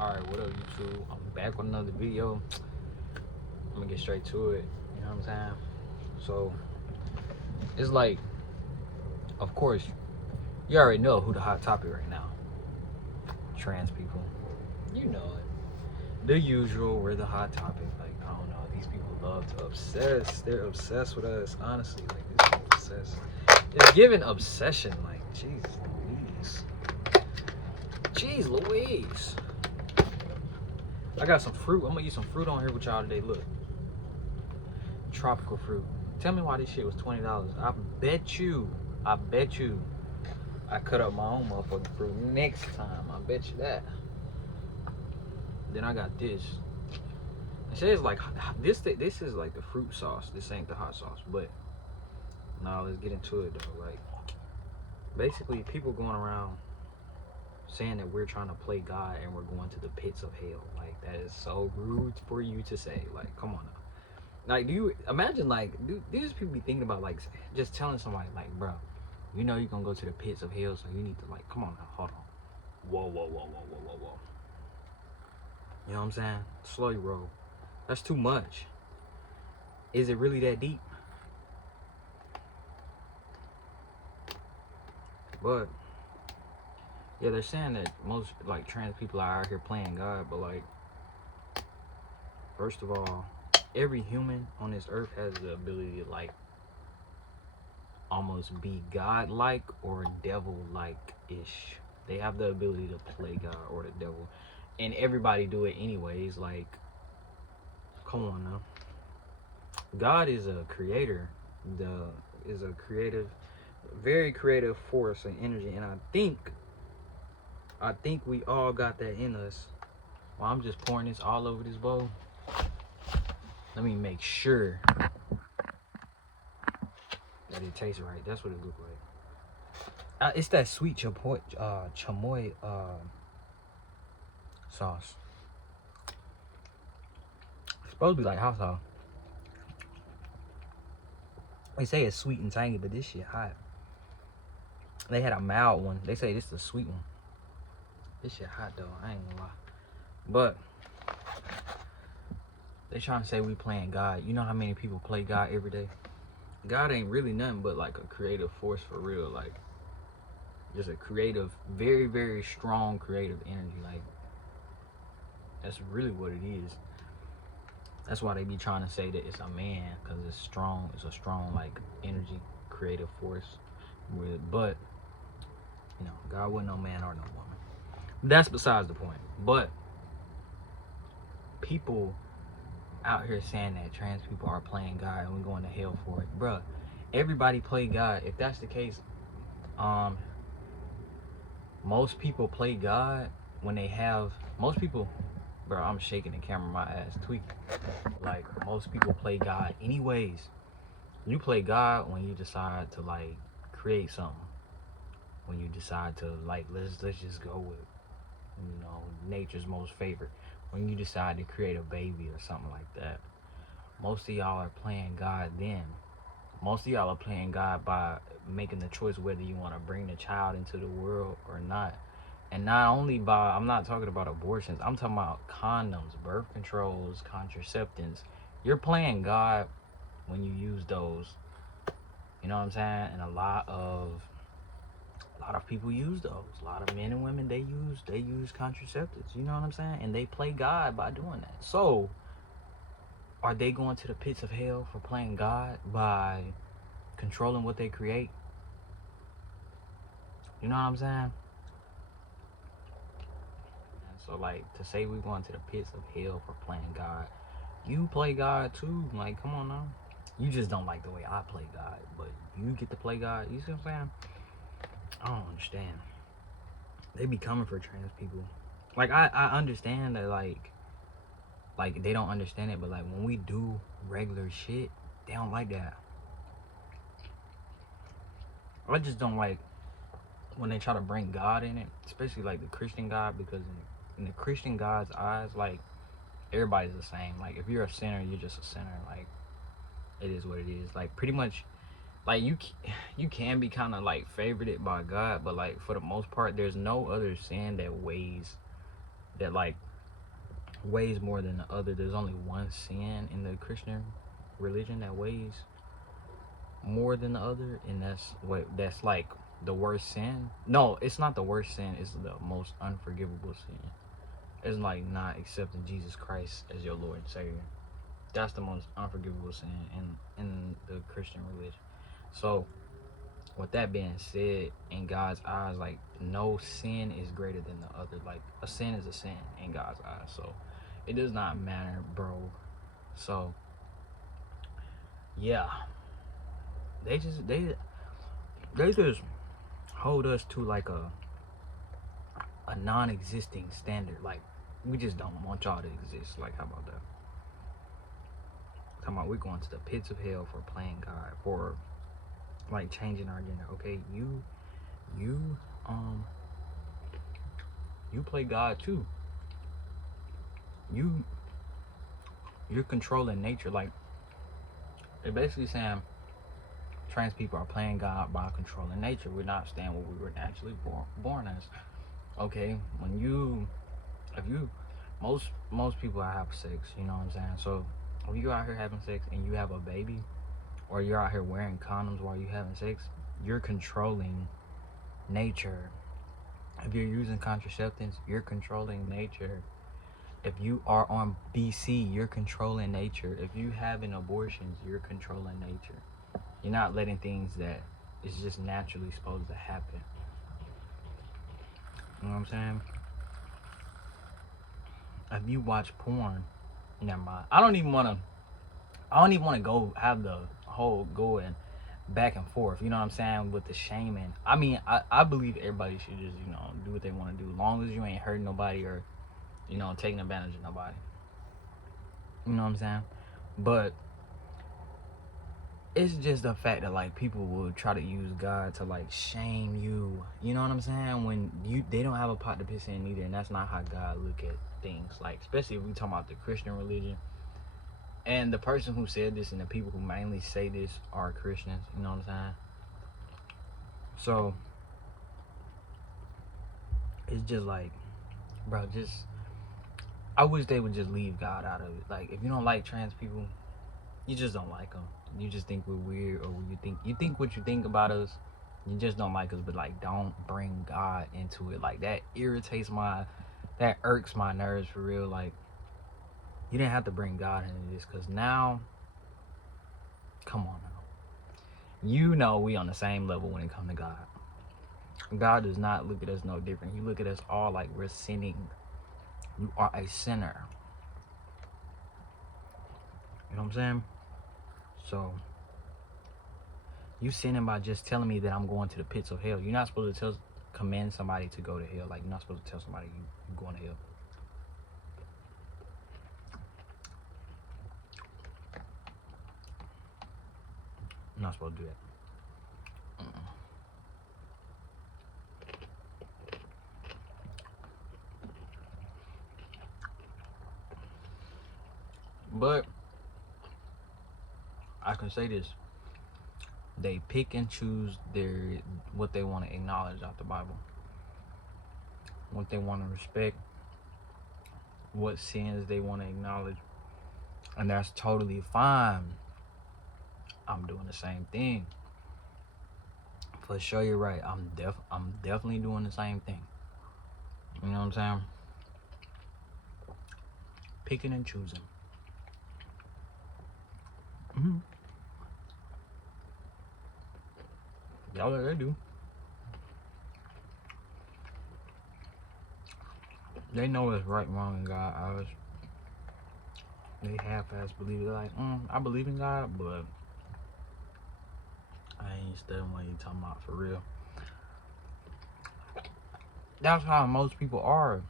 Alright, what up YouTube? I'm back with another video. I'm gonna get straight to it. You know what I'm saying? So it's like, of course, you already know who the hot topic right now. Trans people. You know it. The usual, we're the hot topic. Like, I don't know, these people love to obsess. They're obsessed with us, honestly. Like, these people obsessed. It's giving obsession, like, jeez Louise. Jeez Louise. I got some fruit. I'm gonna eat some fruit on here with y'all today. Look, tropical fruit. Tell me why this shit was $20. I bet you I cut up my own motherfucking fruit next time. I bet you that. Then I got this. It says like this is like the fruit sauce. This ain't the hot sauce. But now let's get into it though. Like, basically people going around saying that we're trying to play God and we're going to the pits of hell. Like, that is so rude for you to say. Like, come on now. Like, do you imagine, like, do these people be thinking about, like, just telling somebody, like, bro, you know you're gonna go to the pits of hell, so you need to, like, come on now, hold on. Whoa. You know what I'm saying? Slow your roll. That's too much. Is it really that deep? But yeah, they're saying that most, like, trans people are out here playing God, but, like, first of all, every human on this earth has the ability to, like, almost be God-like or devil-like-ish. They have the ability to play God or the devil. And everybody do it anyways. Like, come on now. God is a creator. Is a creative, very creative force and energy. And I think we all got that in us. Well, I'm just pouring this all over this bowl. Let me make sure that it tastes right. That's what it looked like. It's that sweet chamoy sauce. It's supposed to be like hot sauce. They say it's sweet and tangy, but this shit hot. They had a mild one. They say this is the sweet one. This shit hot though. I ain't gonna lie. But they trying to say we playing God. You know how many people play God every day? God ain't really nothing but like a creative force for real. Like, just a creative, very, very strong creative energy. Like, that's really what it is. That's why they be trying to say that it's a man, because it's strong. It's a strong, like, energy, creative force. But, you know, God wasn't no man or no woman. That's besides the point. But people out here saying that trans people are playing God and we're going to hell for it. Bruh, everybody play God. If that's the case, most people play God when they have, most people, bro, I'm shaking the camera, my ass tweaking. Like, most people play God anyways. You play God when you decide to, like, create something. When you decide to, like, let's just go with, you know, nature's most favorite. When you decide to create a baby or something like that. Most of y'all are playing God then. Most of y'all are playing God by making the choice whether you want to bring the child into the world or not. And not only by, I'm not talking about abortions, I'm talking about condoms, birth controls, contraceptives. You're playing God when you use those. You know what I'm saying? And a lot of people use those. A lot of men and women, they use contraceptives. You know what I'm saying? And they play God by doing that. So, are they going to the pits of hell for playing God by controlling what they create? You know what I'm saying? And so, like, to say we're going to the pits of hell for playing God, you play God too. Like, come on now. You just don't like the way I play God, but you get to play God. You see what I'm saying? I don't understand. They be coming for trans people. Like, I understand that, like they don't understand it, but like when we do regular shit, they don't like that. I just don't like when they try to bring God in it, especially like the Christian God, because in the Christian God's eyes, like, everybody's the same. Like, if you're a sinner, you're just a sinner. Like, it is what it is. Like, pretty much, like, you can be kind of like favorited by God, but like for the most part, there's no other sin that weighs, that like weighs more than the other. There's only one sin in the Christian religion that weighs more than the other, and that's like the worst sin. No, it's not the worst sin. It's the most unforgivable sin. It's like not accepting Jesus Christ as your Lord and Savior. That's the most unforgivable sin in the Christian religion. So, with that being said, in God's eyes, like no sin is greater than the other. Like a sin is a sin in God's eyes. So, it does not matter, bro. So, yeah, they just hold us to like a non-existing standard. Like we just don't want y'all to exist. Like how about that? Talking about we're going to the pits of hell for playing God, for like changing our gender. Okay, you um you play God too. You're controlling nature. Like they're basically saying trans people are playing God by controlling nature. We're not staying what we were naturally born as. Okay, if you most people have sex, you know what I'm saying? So if you out here having sex and you have a baby, or you're out here wearing condoms while you having sex, you're controlling nature. If you're using contraceptives, you're controlling nature. If you are on BC, you're controlling nature. If you having abortions, you're controlling nature. You're not letting things that is just naturally supposed to happen. You know what I'm saying? If you watch porn, never mind. I don't even want to go have the whole going back and forth. You know what I'm saying? With the shaming. I mean, I believe everybody should just do what they want to do, as long as you ain't hurting nobody or taking advantage of nobody. You know what I'm saying? But it's just the fact that like people will try to use God to like shame you. You know what I'm saying? When they don't have a pot to piss in either, and that's not how God look at things. Like especially if we talking about the Christian religion. And the person who said this and the people who mainly say this are Christians. You know what I'm saying? So it's just like, bro, I wish they would just leave God out of it. Like if you don't like trans people, you just don't like them. You just think we're weird, or you think what you think about us. You just don't like us, but like don't bring God into it. Like that irks my nerves for real. Like you didn't have to bring God into this, because now, come on now. We on the same level when it comes to God. God does not look at us no different. He look at us all like we're sinning. You are a sinner. You know what I'm saying? So you sinning by just telling me that I'm going to the pits of hell. You're not supposed to command somebody to go to hell. Like you're not supposed to tell somebody you're going to hell. You're not supposed to do that. But I can say this: they pick and choose what they want to acknowledge out the Bible, what they want to respect, what sins they want to acknowledge, and that's totally fine. I'm doing the same thing. For sure, you're right. I'm definitely doing the same thing. You know what I'm saying? Picking and choosing. Y'all like they do. They know it's right and wrong in God's eyes. They half-ass believe it. Like, I believe in God, but I ain't studying what you talking about for real. That's how most people are.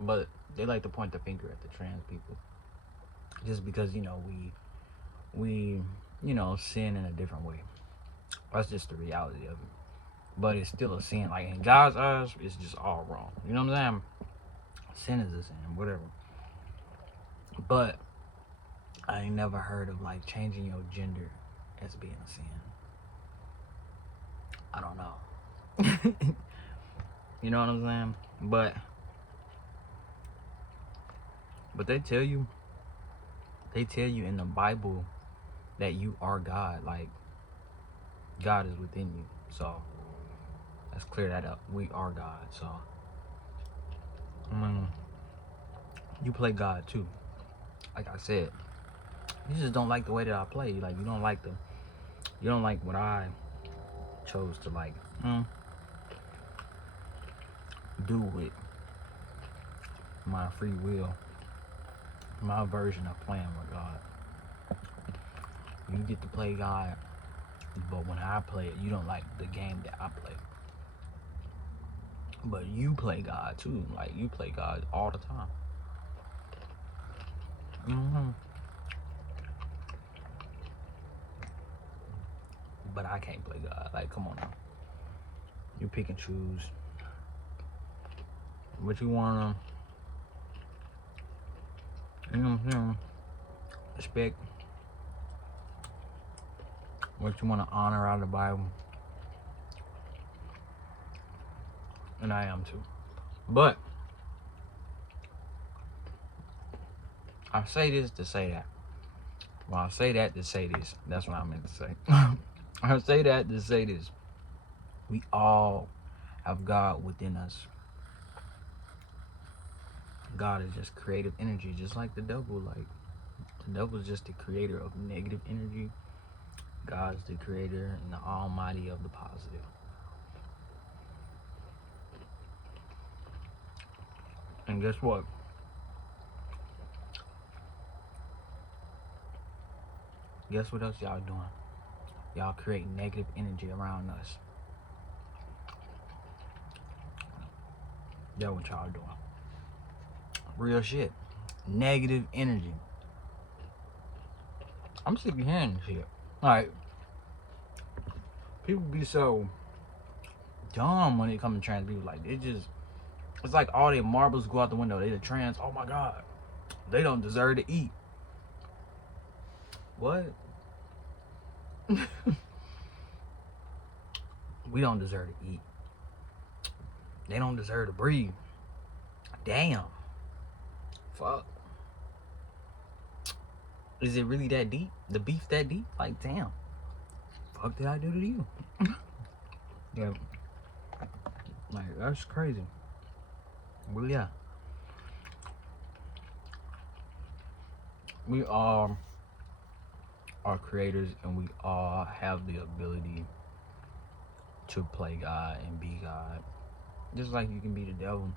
But they like to point the finger at the trans people. Just because, we sin in a different way. That's just the reality of it. But it's still a sin. Like in God's eyes, it's just all wrong. You know what I'm saying? Sin is a sin, whatever. But I ain't never heard of like changing your gender as being a sin. I don't know. You know what I'm saying? But But they tell you in the Bible that you are God. Like, God is within you. So let's clear that up. We are God. So you play God too. Like I said, you just don't like the way that I play. Like, you don't like what I chose to like do with my free will, my version of playing with God. You get to play God, but when I play it, you don't like the game that I play. But you play God too. Like, you play God all the time. But I can't play God. Like, come on now. You pick and choose what you wanna, respect, what you wanna honor out of the Bible. And I am too. But I say this to say that. Well, I say that to say this. That's what I meant to say. I say that to say this. We all have God within us. God is just creative energy, just like the devil. Like, the devil is just the creator of negative energy. God is the creator and the almighty of the positive. And guess what? Guess what else y'all doing? Y'all create negative energy around us. That's what y'all doing. Real shit. Negative energy. I'm sick of hearing this shit. Like, people be so dumb when it comes to trans people. Like, it's like all their marbles go out the window. They the trans. Oh my God, they don't deserve to eat. What? We don't deserve to eat. They don't deserve to breathe. Damn. Fuck. Is it really that deep? The beef that deep? Like, damn. Fuck did I do to you? Yeah. Like, that's crazy. Well, yeah. We all are creators, and we all have the ability to play God and be God. Just like you can be the devil.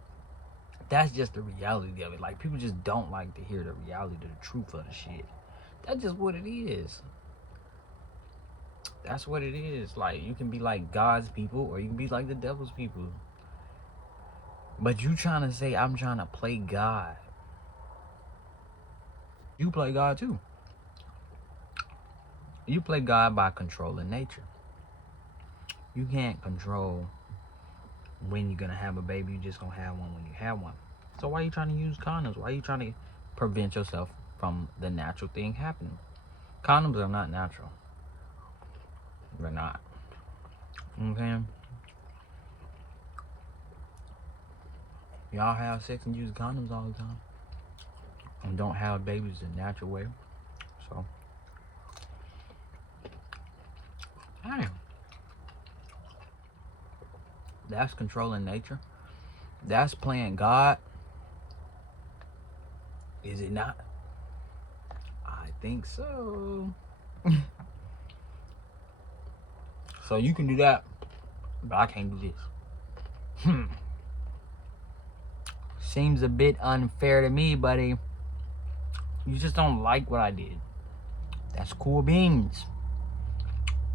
That's just the reality of it. Like, people just don't like to hear the reality, the truth of the shit. That's just what it is. That's what it is. Like, you can be like God's people, or you can be like the devil's people. But you trying to say I'm trying to play God. You play God too. You play God by controlling nature. You can't control when you're gonna have a baby. You just gonna have one when you have one. So why are you trying to use condoms? Why are you trying to prevent yourself from the natural thing happening? Condoms are not natural. They're not. Okay? Y'all have sex and use condoms all the time. And don't have babies the natural way. So, damn. That's controlling nature. That's playing God. Is it not? I think so. So you can do that, but I can't do this. Seems a bit unfair to me, buddy. You just don't like what I did. That's cool beans.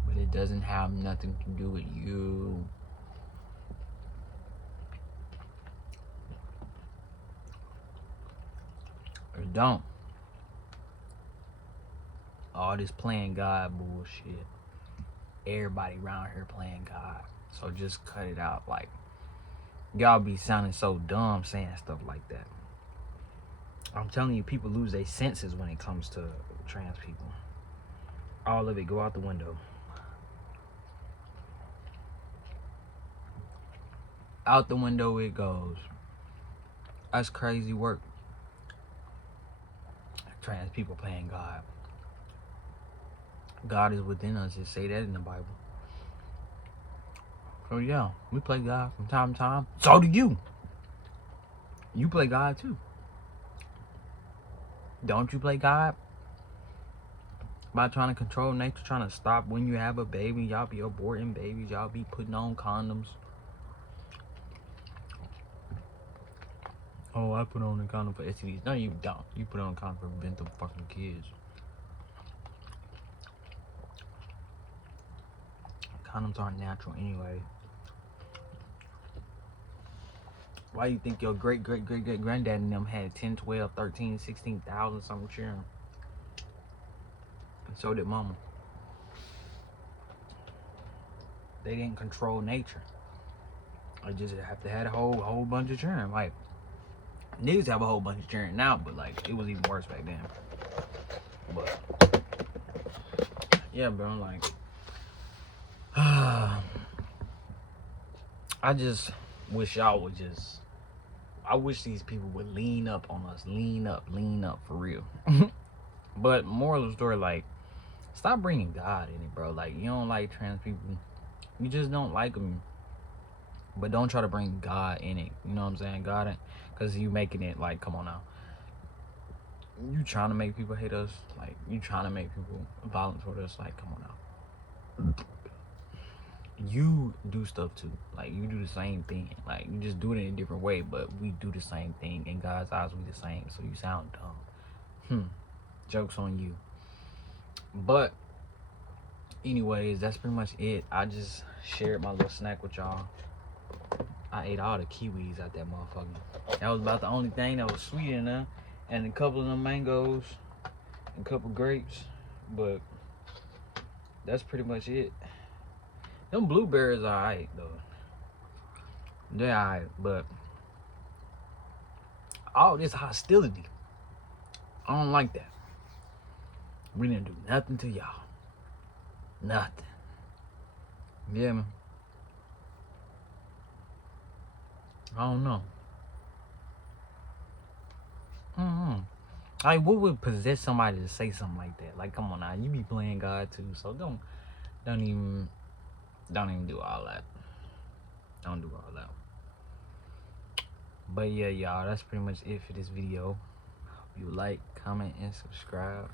But it doesn't have nothing to do with you. It don't. All this playing God bullshit. Everybody around here playing God. So just cut it out. Like, y'all be sounding so dumb saying stuff like that. I'm telling you, people lose their senses when it comes to trans people. All of it go out the window. Out the window it goes. That's crazy work. trans people playing God. God is within us. It say that in the Bible. So yeah, we play God from time to time. So do you. You play God too. Don't you play God? By trying to control nature, trying to stop when you have a baby. Y'all be aborting babies. Y'all be putting on condoms. Oh, I put on a condom for STDs. No, you don't. You put on a condom to prevent them fucking kids. Condoms aren't natural anyway. Why you think your great granddad and them had 10, 12, 13, 16,000 something children? And so did mama. They didn't control nature. I just have to have a whole bunch of children. Like, niggas have a whole bunch of children now, but like it was even worse back then. But yeah, bro, I'm like I just wish y'all would just I wish these people would lean up on us. Lean up for real. But moral of the story, like, stop bringing God in it, bro. Like, you don't like trans people. You just don't like them. But don't try to bring God in it. You know what I'm saying? God, because you making it like, come on now. You trying to make people hate us. Like, you trying to make people violent toward us. Like, come on now. You do stuff too. Like, you do the same thing. Like, you just do it in a different way, but we do the same thing. In God's eyes, we the same. So you sound dumb. Joke's on you. But anyways, that's pretty much it. I just shared my little snack with y'all. I ate all the kiwis out that motherfucker. That was about the only thing that was sweet in there. And a couple of them mangoes. And a couple grapes. But that's pretty much it. Them blueberries are alright though. They're alright, but all this hostility, I don't like that. We didn't do nothing to y'all. Nothing. Yeah, man. I don't know. Like, what would possess somebody to say something like that? Like, come on now, you be playing God too, so don't even do all that. Don't do all that. But yeah, y'all, that's pretty much it for this video. Hope you like, comment, and subscribe.